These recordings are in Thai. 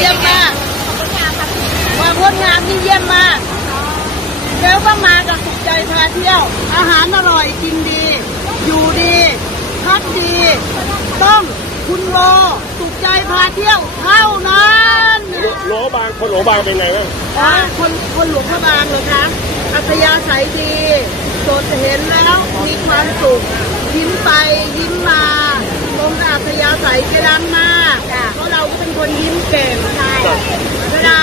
ตกตัดวันนี้เยี่ยมมากขอบคุณงามค่ะความงดงามนี่เยี่ยมมาก แล้วก็มากับสุขใจพาเที่ยว อาหารอร่อยกินดี อยู่ดีพักดี ต้องคุณโลสุขใจพาเที่ยวเท่านั้นหลวงบางคนหลวงบางเป็นไงบ้างอ่าคนคนหลวงพระบางเหรอคะอัธยาศัยดีโดดเห็นแล้วมีความสุข ยิ้มไปยิ้มมาตรงกับอั ธยาศัยกระดังมากเพราะเราก็เป็นคนยิ้มเก่งใช่เวลา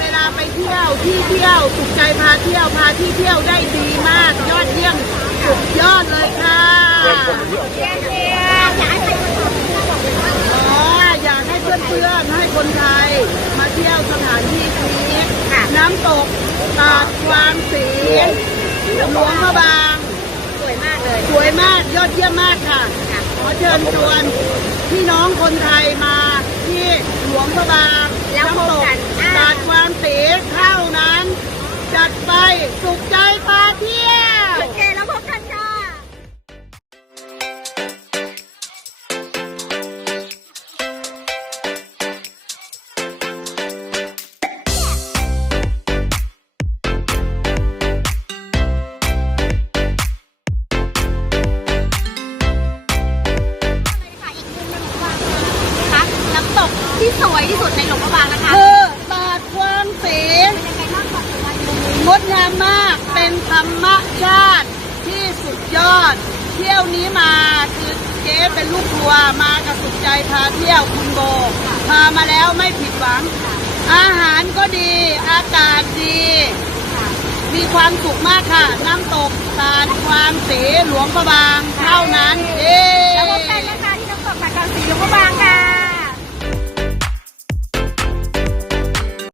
เวลาไปเที่ยวที่เที่ยวสุขใจพาเที่ยวพาที่เที่ยวได้ดีมาก ยอดเยี่ยมสุดยอดเลยค่ะเพื่อนคนเที่ยวเย้เย้อยากให้ใครมาบอกคุณบอกเลยว่าอ๋ออยากให้เพื่อนๆให้คนไทยมาเที่ยวสถานที่นี้น้ำตกตาดกวางสีหลวงพระบาง สวยมากเลย สวยมากยอดเยี่ยมมากค่ะขอ เชิญชวนพี่น้องคนไทยมาที่หลวงพระบาง ที่สุดในหลวงพระบางนะคะคือตาดกวางสียงงดงามมาก เป็นธรรมชาติที่สุดยอด เที่ยวนี้มาคือเจ๊เป็นลูกทัวร์มากับสุดใจพาเที่ยวคุณโบ พามาแล้วไม่ผิดหวัง อาหารก็ดี อากาศดี มีความสุขมากค่ะ น้ำตกตาดกวางสีหลวงพระบางเท่านั้น